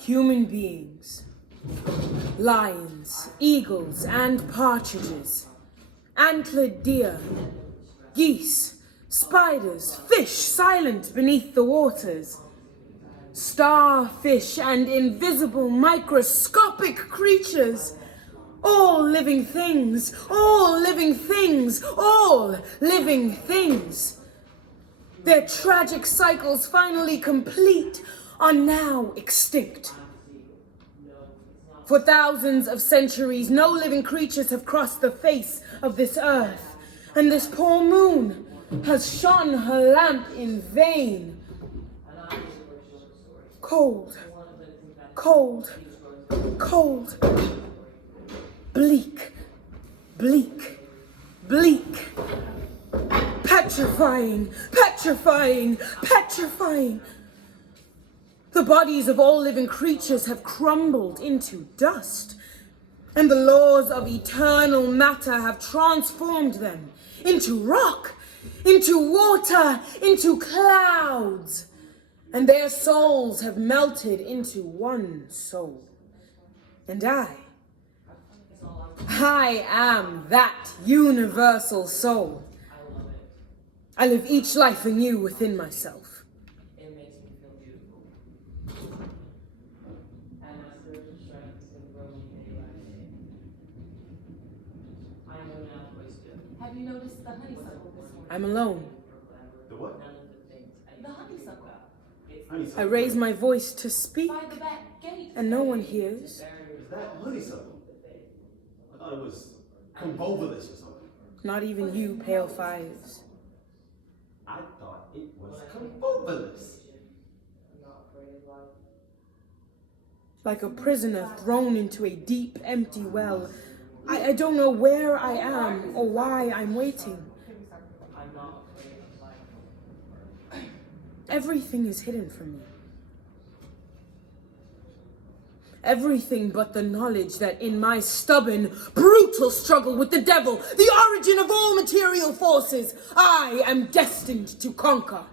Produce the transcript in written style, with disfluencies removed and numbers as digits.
Human beings, lions, eagles, and partridges, antlered deer, geese, spiders, fish silent beneath the waters, starfish and invisible microscopic creatures, all living things, all living things, all living things. Their tragic cycles finally complete are now extinct. For thousands of centuries, no living creatures have crossed the face of this earth, and this poor moon has shone her lamp in vain. Cold, cold, cold, bleak, bleak, bleak, petrifying, petrifying, petrifying. The bodies of all living creatures have crumbled into dust, and the laws of eternal matter have transformed them into rock, into water, into clouds, and their souls have melted into one soul. And I am that universal soul. I live each life anew within myself. Have you noticed the honeysuckle this morning? I'm alone. The what? The honeysuckle. I raise my voice to speak, By the back gate. and no one hears. Is that honeysuckle? I thought it was convolvulus or something. Not even you, pale fires. I thought it was convolvulus. Like a prisoner thrown into a deep, empty well. I don't know where I am or why I'm waiting. Everything is hidden from me. Everything but the knowledge that in my stubborn, brutal struggle with the devil, the origin of all material forces, I am destined to conquer.